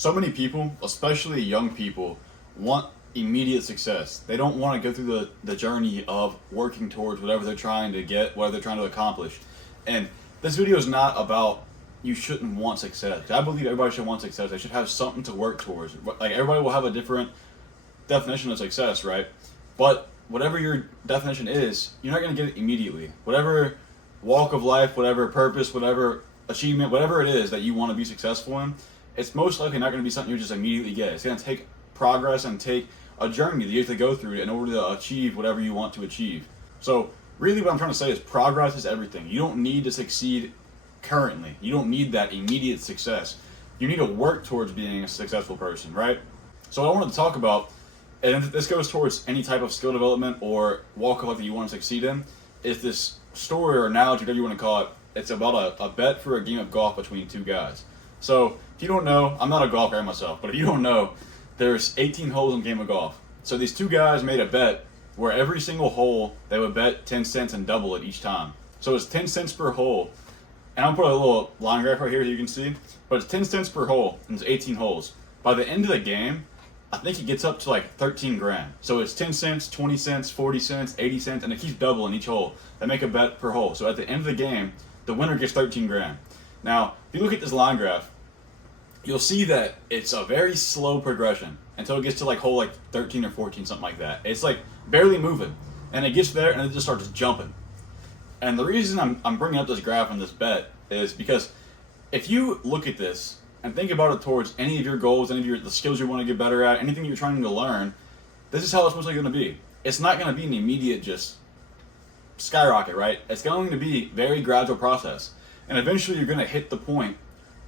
So many people, especially young people, want immediate success. They don't want to go through the journey of working towards whatever they're trying to get, whatever they're trying to accomplish. And this video is not about you shouldn't want success. I believe everybody should want success. They should have something to work towards. Like everybody will have a different definition of success, right? But whatever your definition is, you're not going to get it immediately. Whatever walk of life, whatever purpose, whatever achievement, whatever it is that you want to be successful in, it's most likely not going to be something you just immediately get. It's going to take progress and take a journey that you have to go through in order to achieve whatever you want to achieve. So really what I'm trying to say is progress is everything. You don't need to succeed currently. You don't need that immediate success. You need to work towards being a successful person, right? So what I wanted to talk about, and this goes towards any type of skill development or walk of life that you want to succeed in, is this story or analogy, whatever you want to call it. It's about a bet for a game of golf between two guys. So if you don't know, I'm not a golf guy myself, but if you don't know, there's 18 holes in a game of golf. So these two guys made a bet where every single hole they would bet 10 cents and double it each time. So it's 10 cents per hole. And I'll put a little line graph right here so you can see. But it's 10 cents per hole and it's 18 holes. By the end of the game, I think it gets up to like 13 grand. So it's 10 cents, 20 cents, 40 cents, 80 cents, and it keeps doubling each hole. They make a bet per hole. So at the end of the game, the winner gets 13 grand. Now, if you look at this line graph, you'll see that it's a very slow progression until it gets to like hole like 13 or 14, something like that. It's like barely moving. And it gets there and it just starts jumping. And the reason I'm bringing up this graph and this bet is because if you look at this and think about it towards any of your goals, any of the skills you want to get better at, anything you're trying to learn, this is how it's mostly going to be. It's not going to be an immediate just skyrocket, right? It's going to be a very gradual process. And eventually you're going to hit the point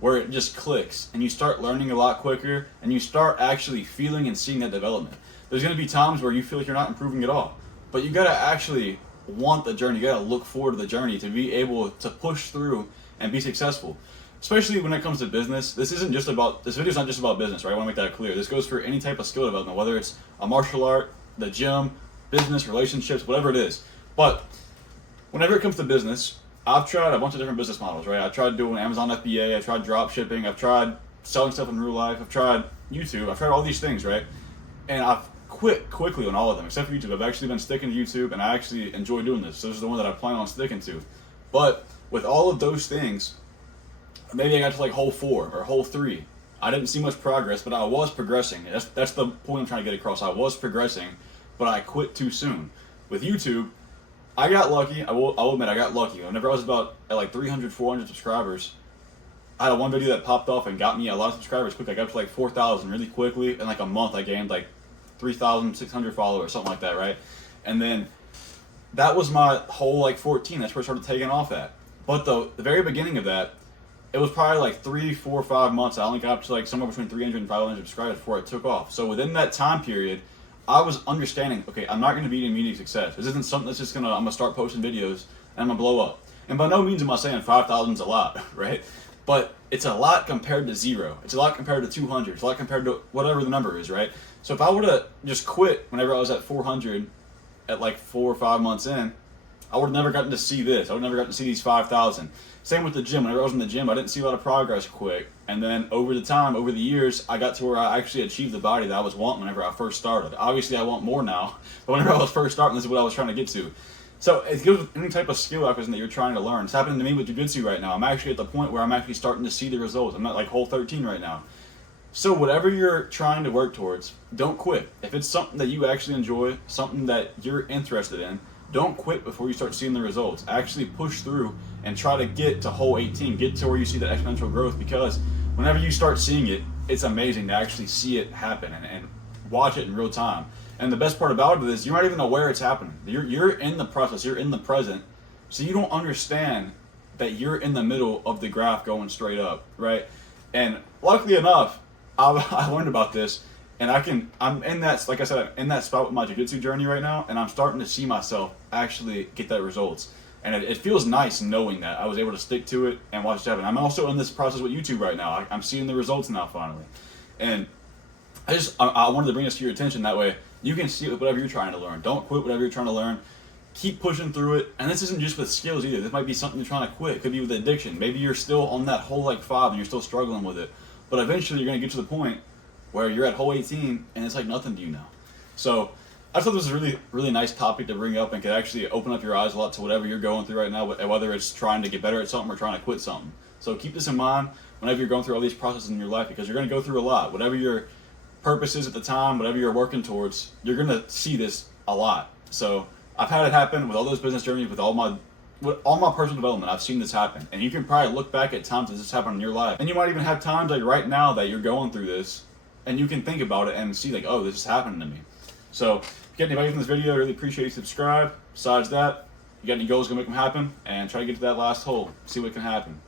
where it just clicks and you start learning a lot quicker and you start actually feeling and seeing that development. There's going to be times where you feel like you're not improving at all, but you got to actually want the journey. You got to look forward to the journey to be able to push through and be successful. Especially when it comes to business, this video is not just about business, right? I want to make that clear. This goes for any type of skill development, whether it's a martial art, the gym, business, relationships, whatever it is. But whenever it comes to business, I've tried a bunch of different business models, right? I've tried doing Amazon FBA, I've tried drop shipping, I've tried selling stuff in real life, I've tried YouTube, I've tried all these things, right? And I've quit quickly on all of them, except for YouTube. I've actually been sticking to YouTube, and I actually enjoy doing this. So this is the one that I plan on sticking to. But with all of those things, maybe I got to like hole 4 or hole 3. I didn't see much progress, but I was progressing. That's the point I'm trying to get across. I was progressing, but I quit too soon. With YouTube, I got lucky. I'll admit I got lucky. Whenever I was about at like 300, 400 subscribers, I had one video that popped off and got me a lot of subscribers quick. I got up to like 4,000 really quickly. In like a month, I gained like 3,600 followers, something like that, right? And then that was my whole like 14. That's where it started taking off at. But the very beginning of that, it was probably like 3, 4, 5 months. I only got up to like somewhere between 300 and 500 subscribers before it took off. So within that time period, I was understanding, okay, I'm not going to be an immediate success. This isn't something that's just I'm going to start posting videos and I'm going to blow up. And by no means am I saying 5,000 is a lot, right? But it's a lot compared to 0. It's a lot compared to 200. It's a lot compared to whatever the number is, right? So if I would have just quit whenever I was at 400 at like 4 or 5 months in, I would have never gotten to see this. I would have never gotten to see these 5,000. Same with the gym. Whenever I was in the gym, I didn't see a lot of progress quick. And then over the years, I got to where I actually achieved the body that I was wanting whenever I first started. Obviously, I want more now, but whenever I was first starting, this is what I was trying to get to. So it goes with any type of skill acquisition that you're trying to learn. It's happening to me with jiu-jitsu right now. I'm actually at the point where I'm actually starting to see the results. I'm at like hole 13 right now. So whatever you're trying to work towards, don't quit. If it's something that you actually enjoy, something that you're interested in, don't quit before you start seeing the results. Actually push through and try to get to hole 18, get to where you see the exponential growth, because whenever you start seeing it, it's amazing to actually see it happen and watch it in real time. And the best part about it is you're not even aware it's happening. You're in the process, you're in the present, so you don't understand that you're in the middle of the graph going straight up, right? And luckily enough, I learned about this, and I'm in that, like I said, I'm in that spot with my jiu-jitsu journey right now, and I'm starting to see myself actually get that results. And it feels nice knowing that I was able to stick to it and watch it happen. I'm also in this process with YouTube right now. I'm seeing the results now finally. And I wanted to bring this to your attention, that way you can see it with whatever you're trying to learn. Don't quit whatever you're trying to learn. Keep pushing through it. And this isn't just with skills either. This might be something you're trying to quit. It could be with addiction. Maybe you're still on that whole like 5 and you're still struggling with it. But eventually you're going to get to the point where you're at hole 18 and it's like nothing to you now. So I thought this was a really, really nice topic to bring up and could actually open up your eyes a lot to whatever you're going through right now, whether it's trying to get better at something or trying to quit something. So keep this in mind whenever you're going through all these processes in your life, because you're going to go through a lot. Whatever your purpose is at the time, whatever you're working towards, you're going to see this a lot. So I've had it happen with all those business journeys, with all my personal development. I've seen this happen, and you can probably look back at times that this happened in your life, and you might even have times like right now that you're going through this, and you can think about it and see like, oh, this is happening to me. So if you get any value from this video, I really appreciate you subscribe. Besides that, you got any goals, gonna make them happen, and try to get to that last hole, see what can happen.